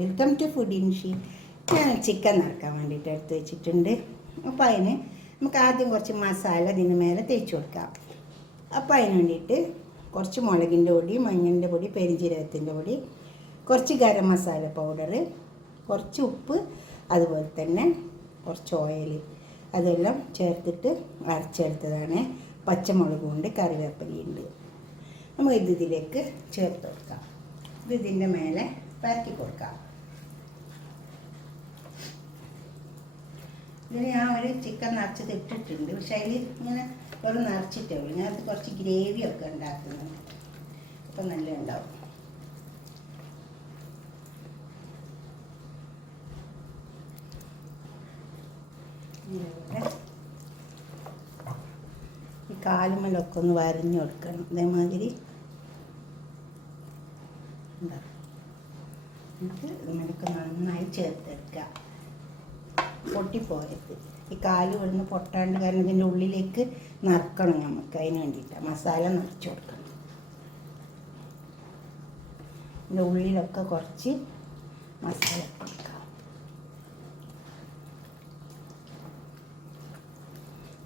Welcome to food ഇൻഷി. ഞാൻ chicken നിറക്കാൻ വേണ്ടിയിട്ട് എടുത്ത് വെച്ചിട്ടുണ്ട്. അപ്പോൾ അതിന് നമുക്ക് ആദ്യം കുറച്ച് മസാല ഇതിന് മേലെ തേച്ച് കൊടുക്കാം. അപ്പോൾ അതിന് വേണ്ടിയിട്ട് കുറച്ച് മുളകിൻ്റെ പൊടി, മഞ്ഞളിൻ്റെ പൊടി, പെരിഞ്ജീരകത്തിൻ്റെ പൊടി, കുറച്ച് ഗരം മസാല പൗഡർ, കുറച്ച് ഉപ്പ്, അതുപോലെ തന്നെ കുറച്ച് ഓയിൽ, അതെല്ലാം ചേർത്തിട്ട് അരച്ചെടുത്തതാണ്. പച്ചമുളകുണ്ട്, കറിവേപ്പിലയുണ്ട്. നമ്മൾ ഇതിലേക്ക് ചേർത്ത് കൊടുക്കാം. ഇതിൻ്റെ മേലെ പരത്തി കൊടുക്കാം. ഇതിന് ഞാൻ ഒരു ചിക്കൻ നിറച്ചത് ഇട്ടിട്ടുണ്ട്, പക്ഷെ അതിൽ ഇങ്ങനെ ഒരു നിറച്ചിട്ടേ ഉള്ളൂ. ഞാനത് കുറച്ച് ഗ്രേവിയൊക്കെ ഉണ്ടാക്കുന്നുണ്ട്, അപ്പം നല്ല ഉണ്ടാവും. ഈ കാലുമലൊക്കെ ഒന്ന് വരഞ്ഞു കൊടുക്കണം. അതേമാതിരി എന്താ ഇതിനൊക്കെ നന്നായി ചേർത്തെടുക്കുക. പൊട്ടിപ്പോയത് ഈ കാല് ഇവിടുന്ന് പൊട്ടാണ്ട്, കാരണം ഇതിൻ്റെ ഉള്ളിലേക്ക് നിറക്കണം. നമുക്ക് അതിന് വേണ്ടിയിട്ടാണ് മസാല നിറച്ച് കൊടുക്കണം. ഇതിൻ്റെ ഉള്ളിലൊക്കെ കുറച്ച് മസാല കൊടുക്കാം.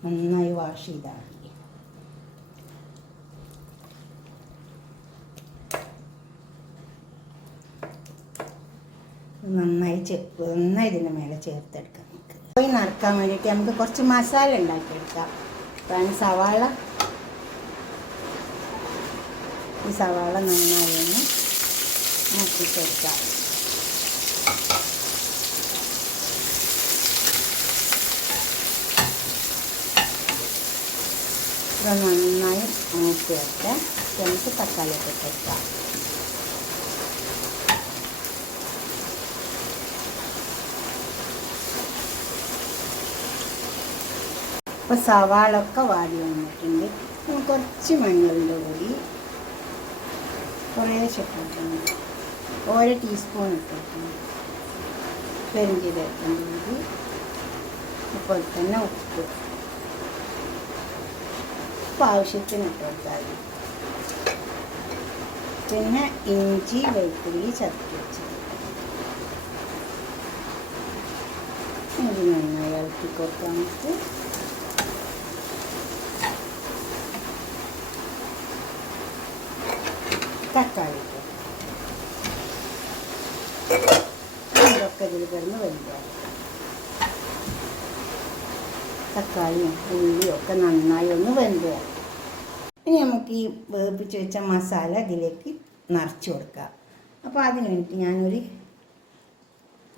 നന്നായി വാഷ് ചെയ്താൽ മതി. നന്നായി ഇതിൻ്റെ മേലെ ചേർത്തെടുക്കാം. നമുക്ക് പോയി നിറക്കാൻ വേണ്ടിയിട്ട് നമുക്ക് കുറച്ച് മസാല ഉണ്ടാക്കിയെടുക്കാം. അതാണ് സവാള. ഈ സവാള നന്നായി ഒന്ന് മൂപ്പിച്ചെടുക്കാം. ഇത് നന്നായി മൂപ്പി വെക്കാം. നമുക്ക് തക്കാളി ഒക്കെ ഇട്ടെടുക്കാം. അപ്പോൾ സവാളൊക്കെ വാടി വന്നിട്ടുണ്ട്. കുറച്ച് മഞ്ഞളിൻ്റെ പൊടി കുറേശ്ശെ ഇട്ടിട്ടുണ്ട്, 1 ടീസ്പൂൺ ഇട്ടിട്ടുണ്ട്. പെരിഞ്ജീരകത്തിൻ്റെ പൊടി, അതുപോലെ തന്നെ ഉപ്പ് ആവശ്യത്തിന് ഇട്ട് കൊടുത്താൽ മതി. പിന്നെ ഇഞ്ചി വെളുത്തുള്ളി ചതച്ച് വെച്ചത് ഇത് നന്നായി ഇളക്കി കൊടുക്കാം. നമുക്ക് തക്കാളി ഇതൊക്കെ ഇതിൽ കിടന്ന് വലുതാണ്. തക്കാളിയും ഉള്ളിയും ഒക്കെ നന്നായി ഒന്ന് വെന്ത്. ഇനി നമുക്ക് ഈ വേവിച്ച് വെച്ച മസാല ഇതിലേക്ക് നിറച്ച് കൊടുക്കാം. അപ്പോൾ അതിന് വേണ്ടിയിട്ട് ഞാനൊരു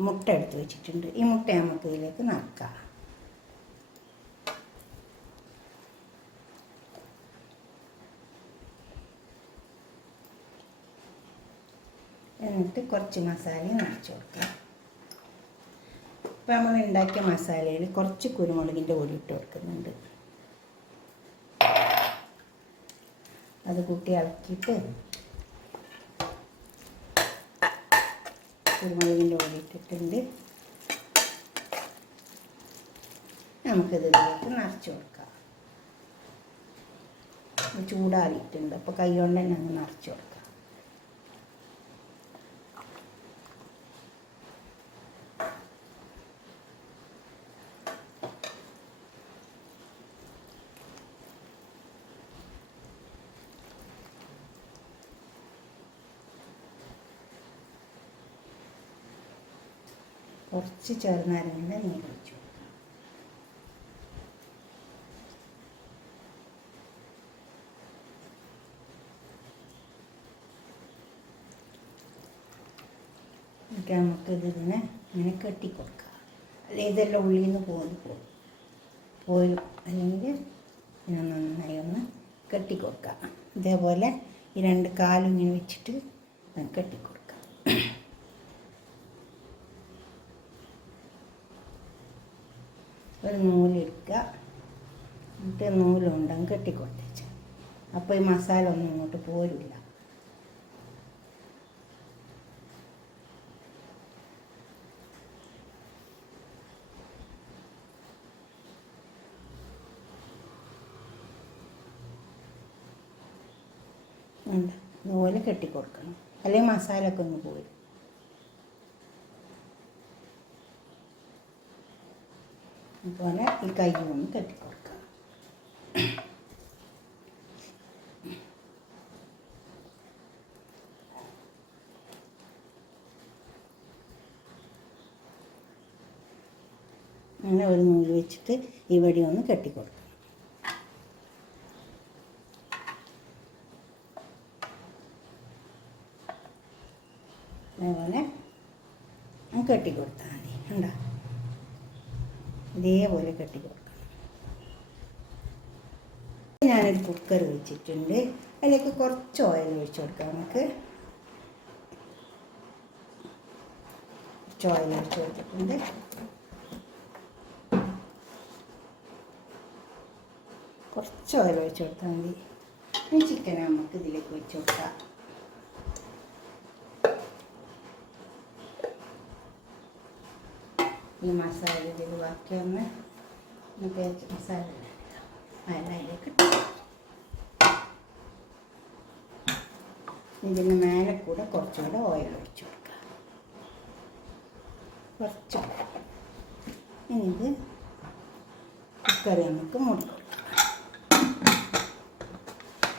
മുട്ട എടുത്ത് വെച്ചിട്ടുണ്ട്. ഈ മുട്ട നമുക്ക് ഇതിലേക്ക് നിറക്കാം. എന്നിട്ട് കുറച്ച് മസാലയും നിറച്ച് കൊടുക്കാം. ഇപ്പോൾ നമ്മൾ ഉണ്ടാക്കിയ മസാലയിൽ കുറച്ച് കുരുമുളകിൻ്റെ പൊടി ഇട്ട് കൊടുക്കുന്നുണ്ട്. അത് കൂട്ടി ഇളക്കിയിട്ട് കുരുമുളകിൻ്റെ പൊടി ഇട്ടിട്ടുണ്ട്. നമുക്കിതിലേക്ക് നിറച്ച് കൊടുക്കാം. ചൂടാറിയിട്ടുണ്ട്, അപ്പോൾ കൈ കൊണ്ട് തന്നെ അങ്ങ് നിറച്ച് കൊടുക്കാം. കുറച്ച് ചെറുനാരങ്ങയുടെ നീര് ഒഴിച്ചു കൊടുക്കാം. നമുക്കിതിനെ ഇങ്ങനെ കെട്ടിക്കൊടുക്കാം. അല്ലെങ്കിൽ ഇതെല്ലാം ഉള്ളിൽ നിന്ന് പോരും. അല്ലെങ്കിൽ ഞാൻ നന്നായി ഒന്ന് കെട്ടിക്കൊടുക്കാം. ഇതേപോലെ ഈ 2 കാലും ഇങ്ങനെ വെച്ചിട്ട് കെട്ടിക്കൊടുക്കാം. ഒരു നൂലെടുക്കുക, എന്നിട്ട് നൂലുണ്ടെങ്കിൽ കെട്ടിക്കൊടുത്തേച്ച്. അപ്പോൾ ഈ മസാല ഒന്നും ഇങ്ങോട്ട് പോരില്ല. ഇതുപോലെ കെട്ടിക്കൊടുക്കണം, അല്ലെങ്കിൽ മസാല ഒക്കെ ഒന്ന് പോരും. അതുപോലെ ഈ കൈ ഒന്ന് കെട്ടിക്കൊടുക്കാം. അങ്ങനെ ഒരു നൂല് വെച്ചിട്ട് ഇവിടെ ഒന്ന് കെട്ടിക്കൊടുക്കാം. അതേപോലെ കെട്ടിക്കൊടുത്താൽ മതി. ഉണ്ടോ? ഇതേപോലെ കെട്ടിക്കൊടുക്കണം. ഞാനൊരു കുക്കർ വെച്ചിട്ടുണ്ട്. അതിലേക്ക് കുറച്ച് ഓയിൽ ഒഴിച്ച് കൊടുക്കാം. നമുക്ക് കുറച്ച് ഓയിൽ ഒഴിച്ച് കൊടുത്തിട്ടുണ്ട്. കുറച്ച് ഓയിൽ ഒഴിച്ച് കൊടുത്താൽ മതി. ഈ ചിക്കൻ നമുക്ക് ഇതിലേക്ക് ഒഴിച്ച് കൊടുക്കാം. ഈ മസാല ഇതിൽ ബാക്കിയൊന്ന് തേച്ച് മസാല അതിലേക്ക് ഇതിന് മേലെ കൂടെ കുറച്ചുകൂടെ ഓയിൽ ഒഴിച്ച് കൊടുക്കുക. കുറച്ച് ഇനി ഇത് കുക്കറി നമുക്ക് മൂടി കൊടുക്കാം.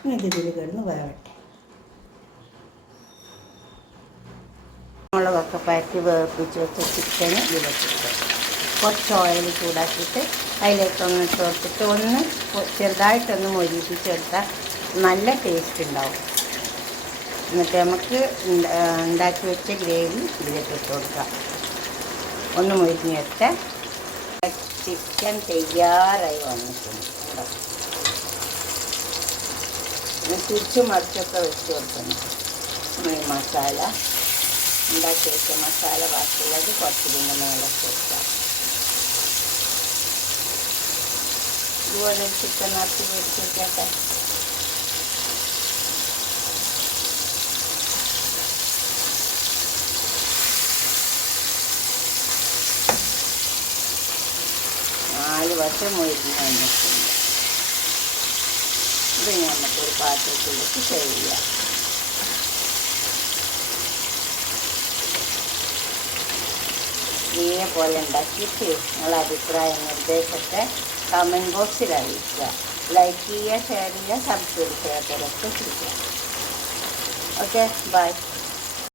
ഇനി ഇതിൽ കിടന്ന് വേവട്ടെ. മുളകൊക്കെ പരത്തി വേവിപ്പിച്ച് വെച്ച ചിക്കന് ഇതിലേക്ക് കുറച്ച് ഓയിൽ ചൂടാക്കിയിട്ട് അതിലേക്കൊന്ന് ഇട്ട് കൊടുത്തിട്ട് ഒന്ന് ചെറുതായിട്ടൊന്ന് മൊരിപ്പിച്ചെടുത്താൽ നല്ല ടേസ്റ്റ് ഉണ്ടാവും. എന്നിട്ട് നമുക്ക് ഉണ്ടാക്കി വെച്ച ഗ്രേവി ഇതിലേക്ക് ഇട്ട് കൊടുക്കാം. ഒന്ന് മൊരിഞ്ഞെടുത്ത് ചിക്കൻ തയ്യാറായി വന്നിട്ടുണ്ട്. തിരിച്ചു മറിച്ചൊക്കെ വെച്ച് കൊടുക്കണം. ഈ മസാല ഉണ്ടാക്കി വെച്ച മസാല ബാക്കിയുള്ളത് കുറച്ച് ഇതിൻ്റെ മേലെ ചേർക്കാം. ഇതുപോലെ ചിക്കൻ നിറച്ച് പൊരിച്ച് വെക്കട്ടെ. നാല് വശം മൊരിഞ്ഞ് വന്നിട്ടുണ്ട്. ഇത് നമുക്കൊരു പാത്രത്തിലേക്ക് സെർവ് ചെയ്യാം. ഇതേപോലെ ഉണ്ടാക്കിയിട്ട് നിങ്ങളുടെ അഭിപ്രായം നിർദ്ദേശത്തെ കമൻറ്റ് ബോക്സിൽ അറിയിക്കുക. ലൈക്ക് ചെയ്യുക, ഷെയർ ചെയ്യുക, സബ്സ്ക്രൈബ് ചെയ്യാത്തവരൊക്കെ ചെയ്യുക. Okay, by.